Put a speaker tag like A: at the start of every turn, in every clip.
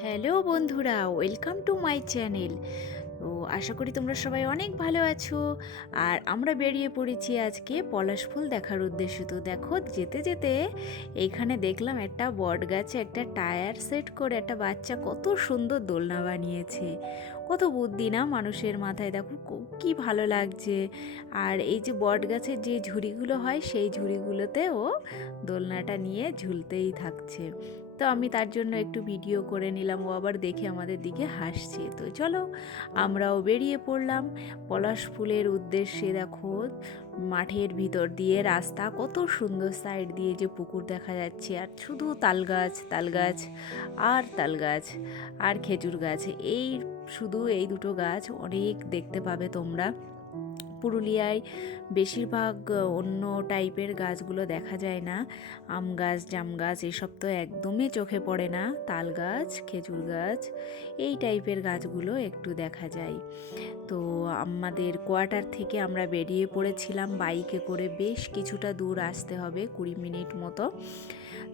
A: Hello বন্ধুরা, welcome to my channel. তো আশা করি তোমরা সবাই অনেক ভালো আছো। আর আমরা বেরিয়ে পড়েছি আজকে পলাশ ফুল দেখার উদ্দেশ্যে। তো দেখো, যেতে যেতে এইখানে দেখলাম একটা বট গাছে একটা টায়ার সেট করে একটা বাচ্চা কত সুন্দর দোলনা বানিয়েছে। কত বুদ্ধি না মানুষের মাথায়, দেখো কো- ভালো লাগছে। আর এই যে বট গাছের যে ঝুড়িগুলো হয়, সেই ঝুড়িগুলোতে ও দোলনাটা নিয়ে ঝুলতেই থাকছে। তো আমি তার জন্য একটু ভিডিও করে নিলাম, ও আবার দেখে আমাদের দিকে হাসছে। তো চলো, আমরাও বেরিয়ে পড়লাম। পলাশ ফুলের উদ্দেশ্যে দেখো, মাঠের ভিতর দিয়ে রাস্তা কত সুন্দর সাইড দিয়ে যে পুকুর দেখা যাচ্ছে। আর শুধু তাল গাছ তাল গাছ আর তাল গাছ আর খেজুর গাছ। এই শুধু এই দুটো গাছ অনেক দেখতে পাবে তোমরা। পুরুলিয়ায় বেশিরভাগ অন্য টাইপের গাছগুলো দেখা যায় না। আম গাছ, জাম গাছ, এসব তো একদমই চোখে পড়ে না। তাল গাছ, খেজুর গাছ, এই টাইপের গাছগুলো একটু দেখা যায়। তো আমাদের কোয়ার্টার থেকে আমরা বেরিয়ে পড়েছিলাম, বাইকে করে বেশ কিছুটা দূর আসতে হবে, কুড়ি মিনিট মতো।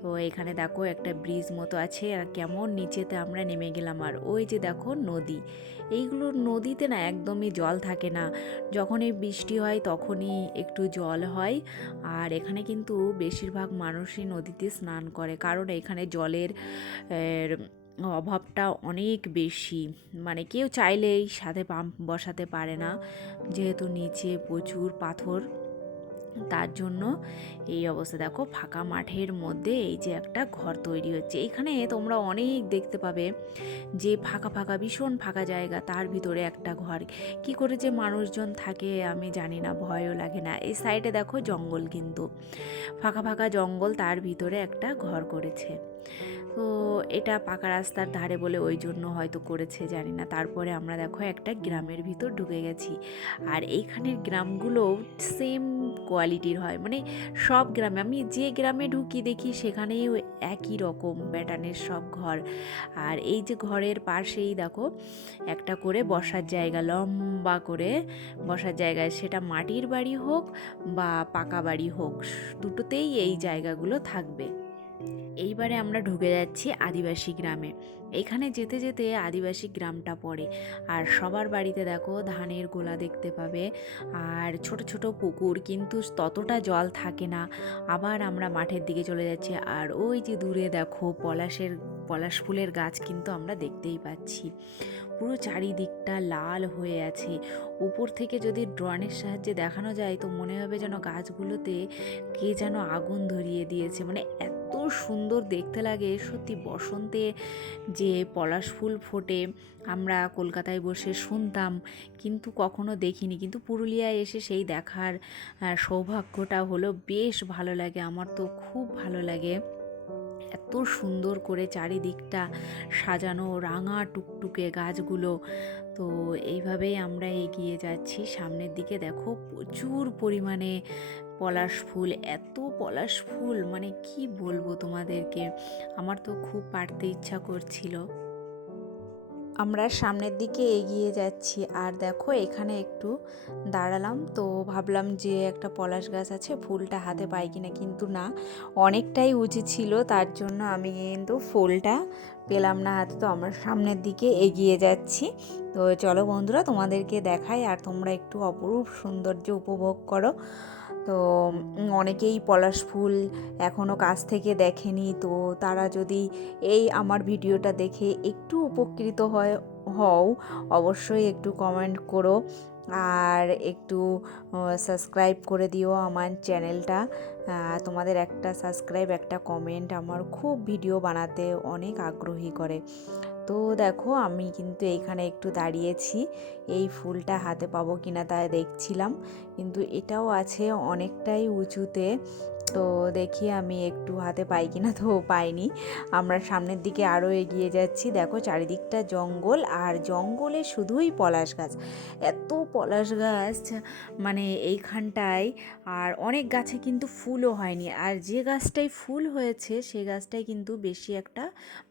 A: তো এখানে দেখো একটা ব্রিজ মতো আছে, আর কেমন নিচেতে আমরা নেমে গেলাম। আর ওই যে দেখো নদী, এইগুলো নদীতে না একদমই জল থাকে না। যখনই বৃষ্টি হয় তখনই একটু জল হয়। আর এখানে কিন্তু বেশিরভাগ মানুষই নদীতে স্নান করে। কারণ এখানে জলের অভাবটা অনেক বেশি। মানে কেউ চাইলেই সাথে পাম্প বসাতে পারে না। যেহেতু নিচে প্রচুর পাথর। তার জন্য এই অবস্থা। দেখো, ফাঁকা মাঠের মধ্যে এই যে একটা ঘর তৈরি হচ্ছে। এখানে তোমরা অনেক দেখতে পাবে যে ফাঁকা ফাঁকা, ভীষণ ফাঁকা জায়গা, তার ভিতরে একটা ঘর। কি করে যে মানুষজন থাকে আমি জানি না, ভয়ও লাগে না। এই সাইডে দেখো জঙ্গল কিন্তু। ফাঁকা ফাঁকা জঙ্গল তার ভিতরে একটা ঘর করেছে। তো এটা পাকা রাস্তার ধারে বলে ওই জন্য হয়তো করেছে, জানি না। তারপরে আমরা দেখো একটা গ্রামের ভিতর ঢুকে গেছি। আর এইখানের গ্রামগুলো সেম কোয়ালিটির হয়। মানে সব গ্রামে, আমি যে গ্রামে ঢুকি দেখি সেখানেই একই রকম ব্যাটানের সব ঘর। আর এই যে ঘরের পাশেই দেখো, একটা করে বসার জায়গা, লম্বা করে বসার জায়গায় সেটা মাটির বাড়ি হোক বা পাকা বাড়ি হোক, দুটোতেই এই জায়গাগুলো থাকবে। এইবারে আমরা ঢুকে যাচ্ছি আদিবাসী গ্রামে। এখানে যেতে যেতে আদিবাসী গ্রামটা পড়ে। আর সবার বাড়িতে দেখো ধানের গোলা দেখতে পাবে। আর ছোট ছোট পুকুর কিন্তু ততটা জল থাকে না। আবার আমরা মাঠের দিকে চলে যাচ্ছি। আর ওই যে দূরে দেখো পলাশের, পলাশ ফুলের গাছ কিন্তু আমরা দেখতেই পাচ্ছি। পুরো চারিদিকটা লাল হয়ে আছে। উপর থেকে যদি ড্রনের সাহায্যে দেখানো যায় তো মনে হবে যেন গাছগুলোতে কে যেন আগুন ধরিয়ে দিয়েছে। মানে সুন্দর দেখতে লাগে। সত্যি বসন্তে যে পলাশ ফুল ফোটে, আমরা কলকাতায় বসে শুনতাম, কিন্তু কখনো দেখিনি। কিন্তু পুরুলিয়ায় এসে সেই দেখার সৌভাগ্যটা হলো বেশ ভালো লাগে। আমার তো খুব ভালো লাগে। এত সুন্দর করে চারিদিকটা সাজানো, রাঙা টুকটুকে গাছগুলো। তো এইভাবেই আমরা এগিয়ে যাচ্ছি। সামনের দিকে দেখো প্রচুর পরিমাণে পলাশ ফুল, এত পলাশ ফুল মানে কি বলব তোমাদেরকে? আমার তো খুব পারতে ইচ্ছা করছিল। আমরা সামনের দিকে এগিয়ে যাচ্ছি, আর দেখো এখানে একটু দাঁড়ালাম, তো ভাবলাম যে একটা পলাশ গাছ আছে, ফুলটা হাতে পাই কিনা, কিন্তু না, অনেকটাই উঁচু ছিল, তার জন্য আমি কিন্তু ফুলটা পেলাম না, হাতে তো আমরা সামনের দিকে এগিয়ে যাচ্ছি। তো চলো বন্ধুরা, তোমাদেরকে দেখাই, আর তোমরা একটু অপরূপ সৌন্দর্য উপভোগ করো। তো অনেকেই পলাশ ফুল এখনও কাছ থেকে দেখেনি। তো, তারা যদি এই আমার ভিডিওটা দেখে একটু উপকৃত হয়, হও, অবশ্যই একটু কমেন্ট করো। আর একটু সাবস্ক্রাইব করে দিও আমার চ্যানেলটা তোমাদের একটা সাবস্ক্রাইব একটা কমেন্ট আমার খুব ভিডিও বানাতে অনেক আগ্রহী করে। তো দেখো আমি কিন্তু এইখানে একটু দাঁড়িয়েছি। এই ফুলটা হাতে পাবো কিনা তাই দেখছিলাম। কিন্তু এটাও আছে অনেকটাই উঁচুতে। তো দেখি আমি একটু হাতে পাই কিনা তো পাইনি। আমরা সামনের দিকে আরও এগিয়ে যাচ্ছি। দেখো চারিদিকটা জঙ্গল আর জঙ্গলে শুধুই পলাশ গাছ। এত পলাশ গাছ মানে এইখানটায় আর অনেক গাছে কিন্তু ফুলও হয়নি। আর যে গাছটায় ফুল হয়েছে সে গাছটায় কিন্তু বেশি একটা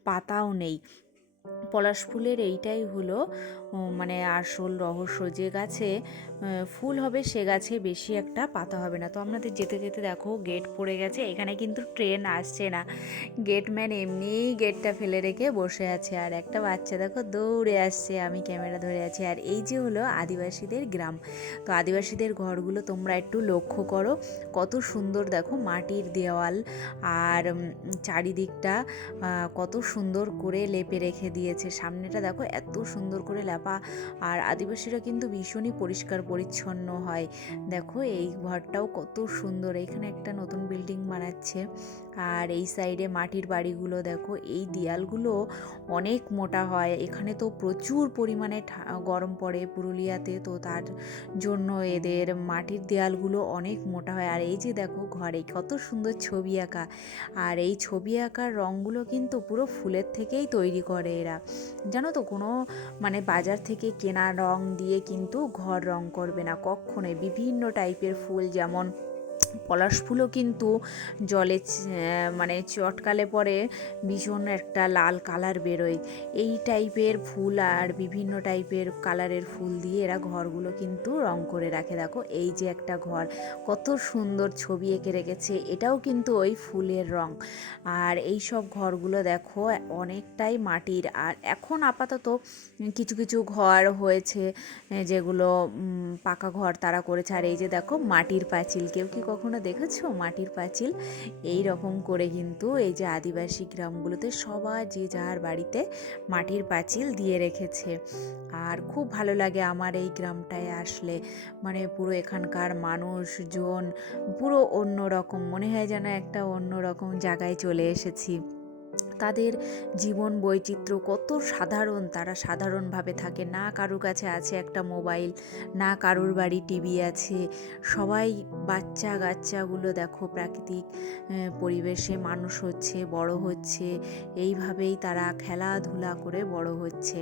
A: পাতাও নেই। পলাশ ফুলের এইটাই হলো মানে আসল রহস্য যে গাছে ফুল হবে সে গাছে বেশি একটা পাতা হবে না। তো আপনাদের যেতে যেতে দেখো গেট পড়ে গেছে, এখানে কিন্তু ট্রেন আসছে না। গেটম্যান এমনিই গেটটা ফেলে রেখে বসে আছে। আর একটা বাচ্চা দেখো দৌড়ে আসছে, আমি ক্যামেরা ধরে আছি। আর এই যে হলো আদিবাসীদের গ্রাম, তো আদিবাসীদের ঘরগুলো তোমরা একটু লক্ষ্য করো। কত সুন্দর দেখো মাটির দেওয়াল, আর চারিদিকটা কত সুন্দর করে লেপে রেখে দিয়েছে। সামনেটা দেখো এত সুন্দর করে লেপা আর আদিবাসীরা কিন্তু ভীষণই পরিষ্কার পরিচ্ছন্ন হয়। দেখো এই ঘরটাও কত সুন্দর। এখানে একটা নতুন বিল্ডিং বানাচ্ছে। আর এই সাইডে মাটির বাড়িগুলো দেখো, এই দেয়ালগুলো অনেক মোটা হয়। এখানে তো প্রচুর পরিমাণে গরম পড়ে পুরুলিয়াতে, তো তার জন্য এদের মাটির দেয়ালগুলো অনেক মোটা হয়। আর এই যে দেখো ঘরে কত সুন্দর ছবি আঁকা। আর এই ছবি আঁকার রঙগুলো কিন্তু পুরো ফুলের থেকেই তৈরি করে এরা। জানো তো, কোনো মানে বাজার থেকে কেনা রং দিয়ে কিন্তু ঘর রং করবে না। কখনোই বিভিন্ন টাইপের ফুল যেমন পলাশ ফুলও কিন্তু জলে মানে চটকালে পরে ভীষণ একটা লাল কালার বেরোয়। এই টাইপের ফুল আর বিভিন্ন টাইপের কালারের ফুল দিয়ে এরা ঘরগুলো কিন্তু রং করে রাখে। দেখো, এই যে একটা ঘর, কত সুন্দর ছবি এঁকে রেখেছে। এটাও কিন্তু ওই ফুলের রং। আর এই সব ঘরগুলো দেখো, অনেকটাই মাটির। আর এখন আপাতত কিছু কিছু ঘর হয়েছে যেগুলো পাকা ঘর তারা করেছে। আর এই যে দেখো, মাটির পাঁচিল। কেউ কি কখনো দেখেছ? মাটির পাঁচিল? এই রকম করে কিন্তু এই যে আদিবাসী গ্রামগুলোতে সবার যে যার বাড়িতে মাটির পাঁচিল দিয়ে রেখেছে। আর খুব ভালো লাগে আমার এই গ্রামটায় আসলে। মানে পুরো এখানকার মানুষজন পুরো অন্য রকম, মনে হয় যেন একটা অন্য রকম জায়গায় চলে এসেছি। তাদের জীবন বৈচিত্র্য কত সাধারণ, তারা সাধারণভাবে থাকে। না কারুর কাছে আছে একটা মোবাইল, না কারুর বাড়ি টিভি আছে। সবাই বাচ্চা কাচ্চাগুলো দেখো, প্রাকৃতিক পরিবেশে মানুষ হচ্ছে, বড় হচ্ছে। এইভাবেই তারা খেলাধুলা করে বড় হচ্ছে।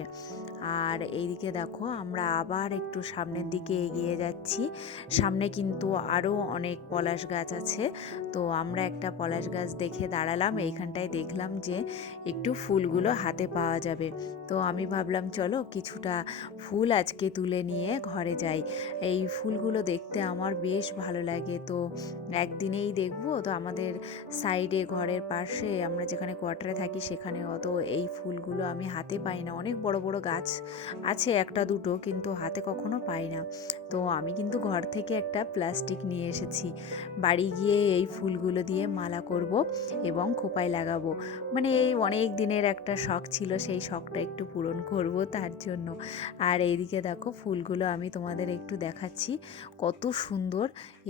A: আর এইদিকে দেখো, আমরা আবার একটু সামনের দিকে এগিয়ে যাচ্ছি। সামনে কিন্তু আরও অনেক পলাশ গাছ আছে। তো আমরা একটা পলাশ গাছ দেখে দাঁড়ালাম। এইখানটায় দেখলাম যে একটু ফুলগুলো হাতে পাওয়া যাবে। তো আমি ভাবলাম, চলো কিছুটা ফুল আজকে তুলে নিয়ে ঘরে যাই। এই ফুলগুলো দেখতে আমার বেশ ভালো লাগে। তো একদিনেই দেখব। তো আমাদের সাইডে, ঘরের পাশে আমরা যেখানে কোয়ার্টারে থাকি সেখানে অত এই ফুলগুলো আমি হাতে পাই না। অনেক বড় বড় গাছ আছে একটা দুটো, কিন্তু হাতে কখনো পাই না। তো আমি কিন্তু ঘর থেকে একটা প্লাস্টিক নিয়ে এসেছি। বাড়ি গিয়ে এই ফুলগুলো দিয়ে মালা করব এবং খোপায় লাগাবো। মানে এই অনেক দিনের একটা শখ ছিল, সেই শখটা একটু পূরণ করব তার জন্য। আর এইদিকে দেখো ফুলগুলো আমি তোমাদের একটু দেখাচ্ছি, কত সুন্দর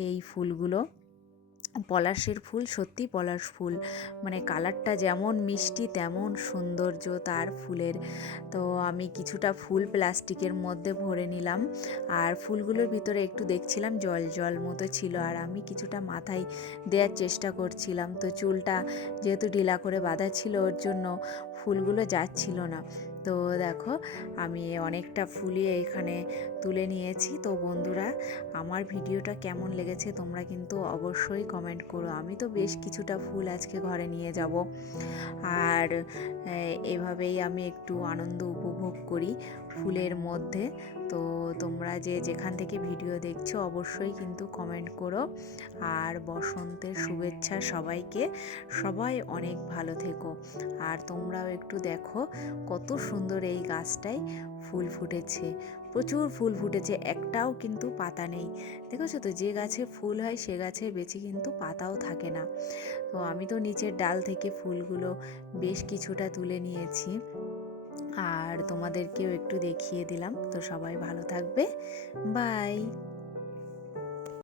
A: এই ফুলগুলো। পলাশের ফুল, সত্যি পলাশ ফুল। মানে কালারটা যেমন মিষ্টি, তেমন সৌন্দর্য তার ফুলের। তো আমি কিছুটা ফুল প্লাস্টিকের মধ্যে ভরে নিলাম। আর ফুলগুলোর ভিতরে একটু দেখছিলাম, জল জল মতো ছিল। আর আমি কিছুটা মাথায় দেওয়ার চেষ্টা করছিলাম। তো চুলটা যেহেতু ঢিলা করে বাঁধা ছিল, ওর জন্য ফুলগুলো যাচ্ছিল না। তো দেখো, আমি অনেকটা ফুলিয়ে এখানে তুলে নিয়েছি। তো বন্ধুরা, আমার ভিডিওটা কেমন লেগেছে তোমরা কিন্তু অবশ্যই কমেন্ট করো। আমি তো বেশ কিছুটা ফুল আজকে ঘরে নিয়ে যাব। আর এভাবেই আমি একটু আনন্দ উপভোগ করি। ফুলের মধ্যে। তো তোমরা যে যেখান থেকে ভিডিও দেখছ অবশ্যই কিন্তু কমেন্ট করো। আর বসন্তের শুভেচ্ছা সবাইকে। সবাই অনেক ভালো থেকো। আর তোমরাও একটু দেখো কত সুন্দর এই গাছটায় ফুল ফুটেছে। প্রচুর ফুল ফুটেছে, একটাও কিন্তু পাতা নেই। দেখেছ তো, যে গাছে ফুল হয় সে গাছে বেশি কিন্তু পাতাও থাকে না। তো আমি তো নিচের ডাল থেকে ফুলগুলো বেশ কিছুটা তুলে নিয়েছি। আর তোমাদেরকেও একটু দেখিয়ে দিলাম। তো সবাই ভালো থাকবে। বাই